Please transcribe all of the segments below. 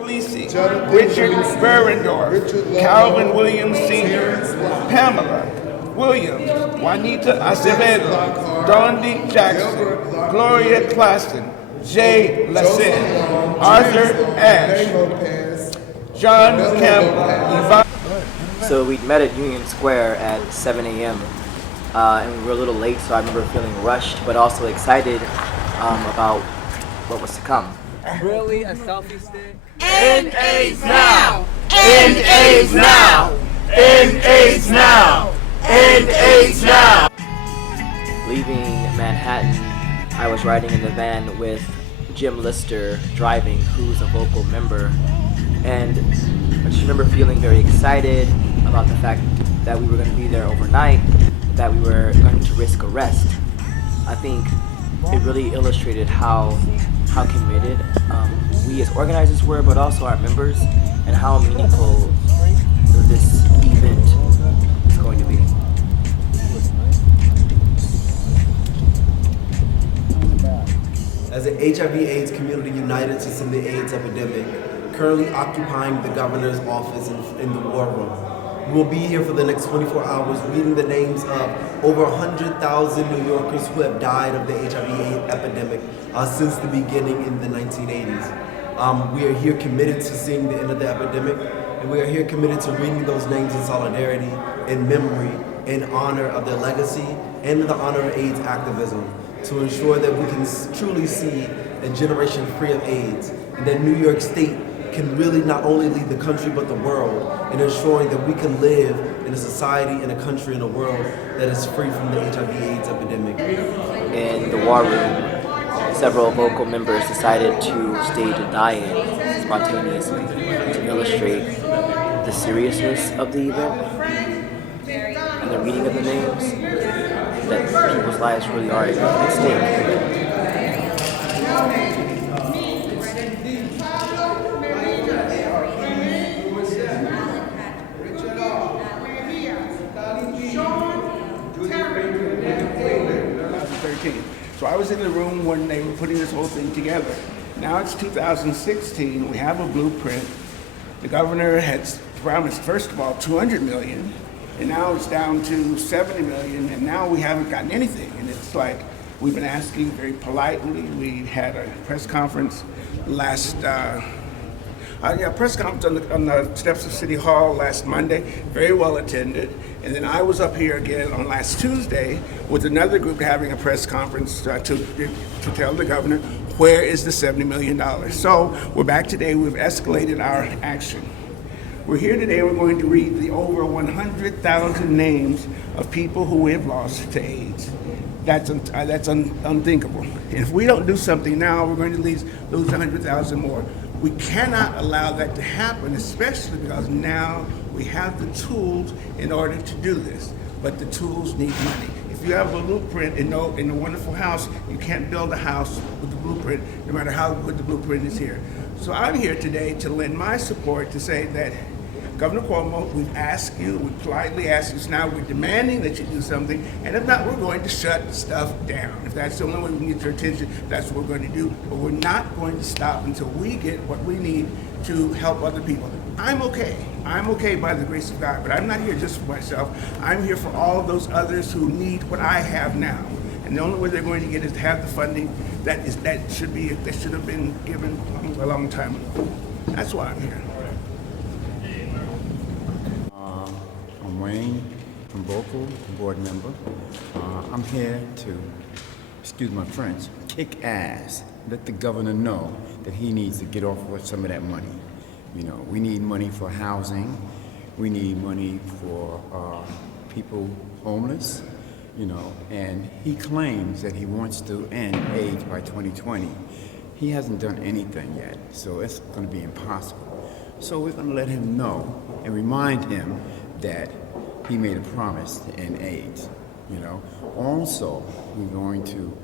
Lisi, Richard Berendorf, Calvin Williams Sr., Pamela Williams, Juanita Acevedo, Dondi Jackson, Gloria Claxton, Jay Lassin, Arthur Ashe, John Campbell, Yvonne. So we met at Union Square at 7 a.m. And we were a little late, so I remember feeling rushed, but also excited about what was to come. Really? A selfie stick? End AIDS now! End AIDS now! End AIDS now! End AIDS now! Leaving Manhattan, I was riding in the van with Jim Lister driving, who's a vocal member, and I just remember feeling very excited about the fact that we were going to be there overnight, that we were going to risk arrest. I think it really illustrated how committed we as organizers were, but also our members, and how meaningful this event is going to be. As the HIV/AIDS community united to send the AIDS epidemic, currently occupying the governor's office in the war room, we will be here for the next 24 hours reading the names of over 100,000 New Yorkers who have died of the HIV/AIDS epidemic since the beginning in the 1980s. We are here committed to seeing the end of the epidemic, and we are here committed to reading those names in solidarity, in memory, in honor of their legacy, and in the honor of AIDS activism, to ensure that we can truly see a generation free of AIDS, and that New York State can really not only lead the country but the world in ensuring that we can live in a society, in a country, in a world that is free from the HIV/AIDS epidemic. In the war room, several vocal members decided to stage a die-in spontaneously to illustrate the seriousness of the event and the reading of the names, that people's lives really are at stake. So I was in the room when they were putting this whole thing together. Now it's 2016, we have a blueprint. The governor had promised, first of all, 200 million, and now it's down to 70 million, and now we haven't gotten anything. And it's like, we've been asking very politely. We had a press conference press conference on the steps of City Hall last Monday, very well attended. And then I was up here again on last Tuesday with another group having a press conference to tell the governor, where is the $70 million? So we're back today, we've escalated our action. We're here today, we're going to read the over 100,000 names of people who we have lost to AIDS. That's unthinkable. And if we don't do something now, we're going to lose 100,000 more. We cannot allow that to happen, especially because now we have the tools in order to do this. But the tools need money. If you have a blueprint in a wonderful house, you can't build a house with the blueprint, no matter how good the blueprint is here. So I'm here today to lend my support to say that Governor Cuomo, we've asked you, we politely asked you, so now we're demanding that you do something, and if not, we're going to shut stuff down. If that's the only way we can get your attention, that's what we're going to do. But we're not going to stop until we get what we need to help other people. I'm okay by the grace of God, but I'm not here just for myself. I'm here for all of those others who need what I have now. And the only way they're going to get is to have the funding that should have been given a long time ago. That's why I'm here. I'm Wayne from Vocal, board member. I'm here to, excuse my French, kick ass. Let the governor know that he needs to get off with some of that money. You know, we need money for housing. We need money for people homeless, you know, and he claims that he wants to end AIDS by 2020. He hasn't done anything yet, so it's going to be impossible. So we're going to let him know and remind him that he made a promise to end AIDS, you know. Also, we're going to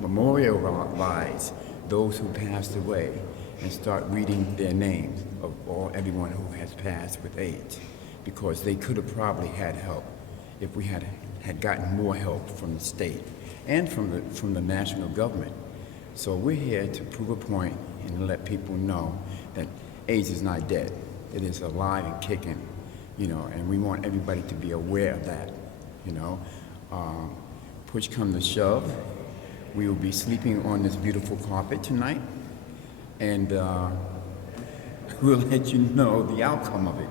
memorialize those who passed away and start reading their names of everyone who has passed with AIDS, because they could have probably had help if we had gotten more help from the state and from the national government. So we're here to prove a point and let people know that AIDS is not dead. It is alive and kicking, and we want everybody to be aware of that, Push come to shove, we will be sleeping on this beautiful carpet tonight, and we'll let you know the outcome of it.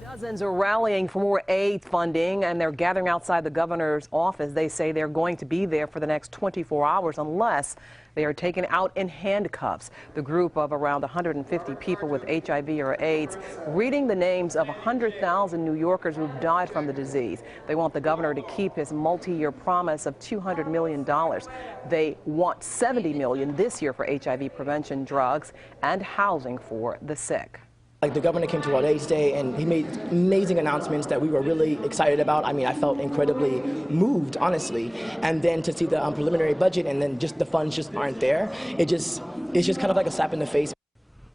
Dozens are rallying for more aid funding, and they're gathering outside the governor's office. They say they're going to be there for the next 24 hours unless they are taken out in handcuffs. The group of around 150 people with HIV or AIDS reading the names of 100,000 New Yorkers who've died from the disease. They want the governor to keep his multi-year promise of $200 million. They want $70 million this year for HIV prevention, drugs, and housing for the sick. Like, the governor came to World AIDS Day and he made amazing announcements that we were really excited about. I mean, I felt incredibly moved, honestly. And then to see the preliminary budget and then just the funds just aren't there, it's just kind of like a slap in the face.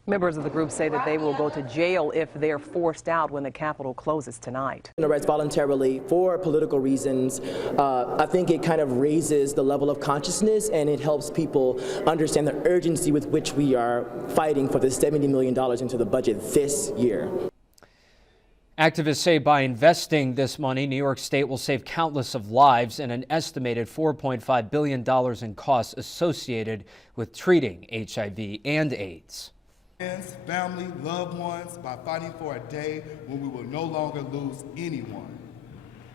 Members of the group say that they will go to jail if they're forced out when the Capitol closes tonight. Arrest voluntarily for political reasons. I think it kind of raises the level of consciousness, and it helps people understand the urgency with which we are fighting for the $70 million into the budget this year. Activists say by investing this money, New York State will save countless of lives and an estimated $4.5 billion in costs associated with treating HIV and AIDS. Family, loved ones, by fighting for a day when we will no longer lose anyone.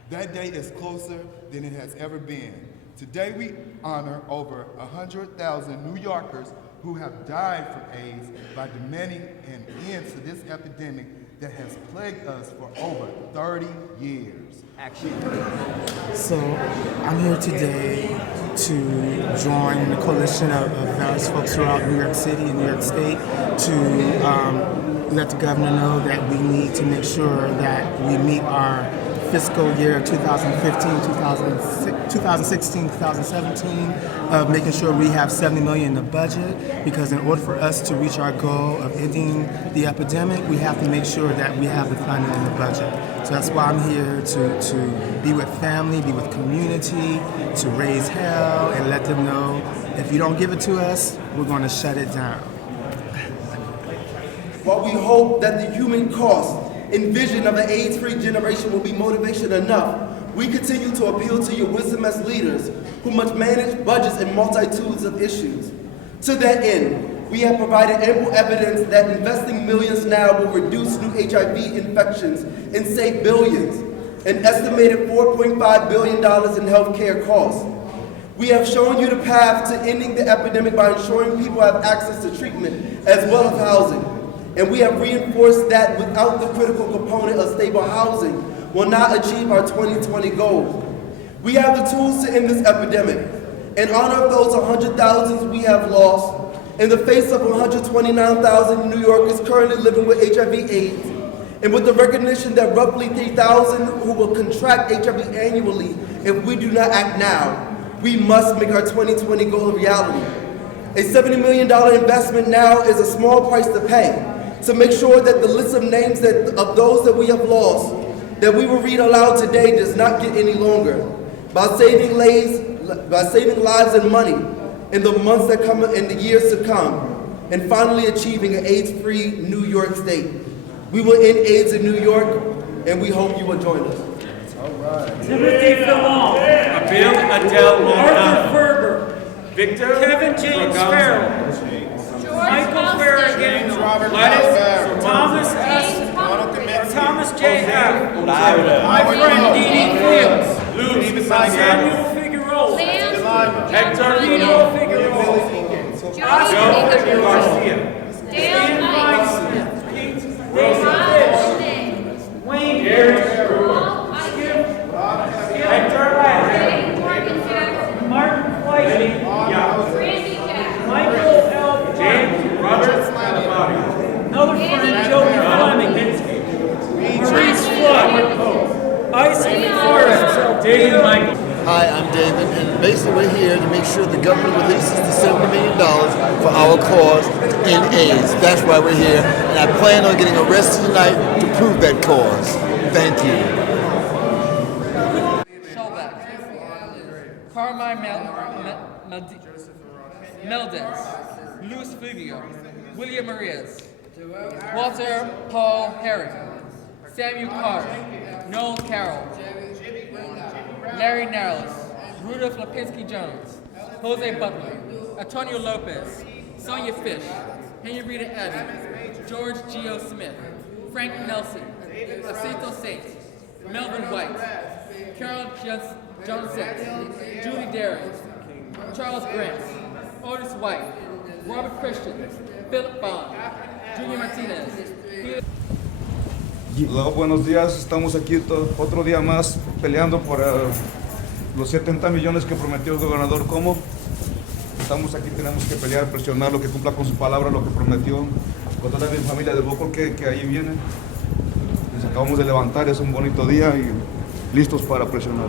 That day is closer than it has ever been. Today we honor over 100,000 New Yorkers who have died from AIDS by demanding an end to this epidemic that has plagued us for over 30 years. So I'm here today to join the coalition of various folks throughout New York City and New York State to let the governor know that we need to make sure that we meet our fiscal year 2015, 2016, 2017 of making sure we have $70 million in the budget, because in order for us to reach our goal of ending the epidemic, we have to make sure that we have the funding in the budget. So that's why I'm here to be with family, be with community, to raise hell and let them know if you don't give it to us, we're going to shut it down. While we hope that the human cost and vision of an AIDS-free generation will be motivation enough, we continue to appeal to your wisdom as leaders who must manage budgets and multitudes of issues. To that end, we have provided ample evidence that investing millions now will reduce new HIV infections and save billions, an estimated $4.5 billion in healthcare costs. We have shown you the path to ending the epidemic by ensuring people have access to treatment as well as housing. And we have reinforced that without the critical component of stable housing will not achieve our 2020 goals. We have the tools to end this epidemic. In honor of those 100,000 we have lost, in the face of 129,000 New Yorkers currently living with HIV/AIDS, and with the recognition that roughly 3,000 who will contract HIV annually if we do not act now, we must make our 2020 goal a reality. A $70 million investment now is a small price to pay to make sure that the list of names of those that we have lost, that we will read aloud today, does not get any longer. By saving lives and money in the months that come and the years to come, and finally achieving an AIDS-free New York State. We will end AIDS in New York, and we hope you will join us. All right. Timothy Fillon. Abil Adel Arthur Ferber. Victor Kevin James Farrell. Michael Farragut. Thomas J. F. My friend Dee Fields. Samuel Figueroa. Hector Lino Figueroa. Oscar Figueroa. Dan Weiss. David Fish. Wayne Hector Ladd. Martin White. Michael L. James Roberts. Another friend, Joey Fleming. Maurice Flood. Isaac Forrest. David Michael. Hi, I'm David, and basically we're here to make sure the government releases the $70 million for our cause in AIDS. That's why we're here, and I plan on getting arrested tonight to prove that cause. Thank you. Carmine Meldez, Luis Fulvio, William Marias, Walter Paul Herring, Samuel Carter, Noel Carroll, Larry Narrows, Rudolph Lipinski Jones, Jose Butler, Antonio Lopez, Sonia Fish, Henrietta Evans, George Geo Smith, Frank Nelson, Jacinto Saint, Melvin White, Carol Johnson, Julie Darius, Charles Grant, Otis White, Robert Christian, Philip Bond, Junior Martinez. Hola, buenos días, estamos aquí otro día más peleando por los 70 millones que prometió el gobernador. ¿Cómo? Estamos aquí, tenemos que pelear, presionar lo que cumpla con su palabra, lo que prometió. Con toda mi familia de Boca que ahí viene. Nos acabamos de levantar, es un bonito día y listos para presionar.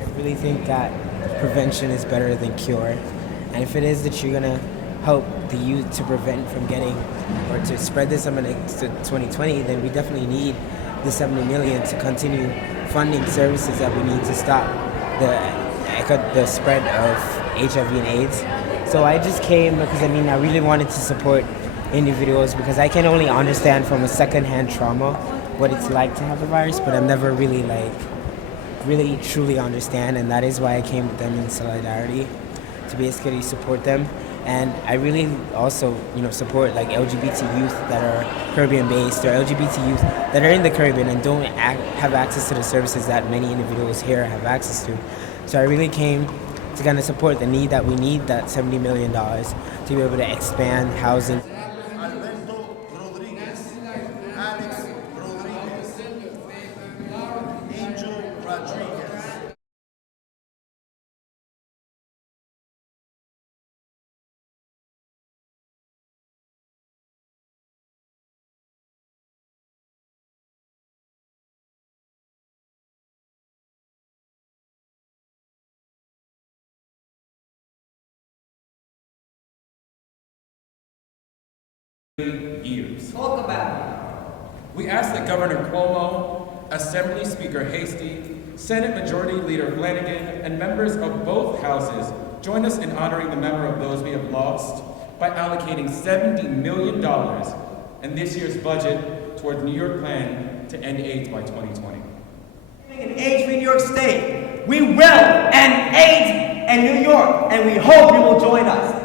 I really think that prevention is better than cure. And if it is that you're gonna help the youth to prevent from getting or to spread this up to 2020, then we definitely need the 70 million to continue funding services that we need to stop the spread of HIV and AIDS. So I just came because I really wanted to support individuals because I can only understand from a secondhand trauma what it's like to have the virus, but I've never really truly understand, and that is why I came with them in solidarity to basically support them. And I really also, support like LGBT youth that are Caribbean-based or LGBT youth that are in the Caribbean and don't have access to the services that many individuals here have access to. So I really came to kind of support the need that we need, that $70 million to be able to expand housing. Years. Talk about it. We ask that Governor Cuomo, Assembly Speaker Hasty, Senate Majority Leader Flanagan, and members of both houses join us in honoring the memory of those we have lost by allocating $70 million in this year's budget toward New York plan to end AIDS by 2020. In AIDS-free New York State, we will end AIDS in New York, and we hope you will join us.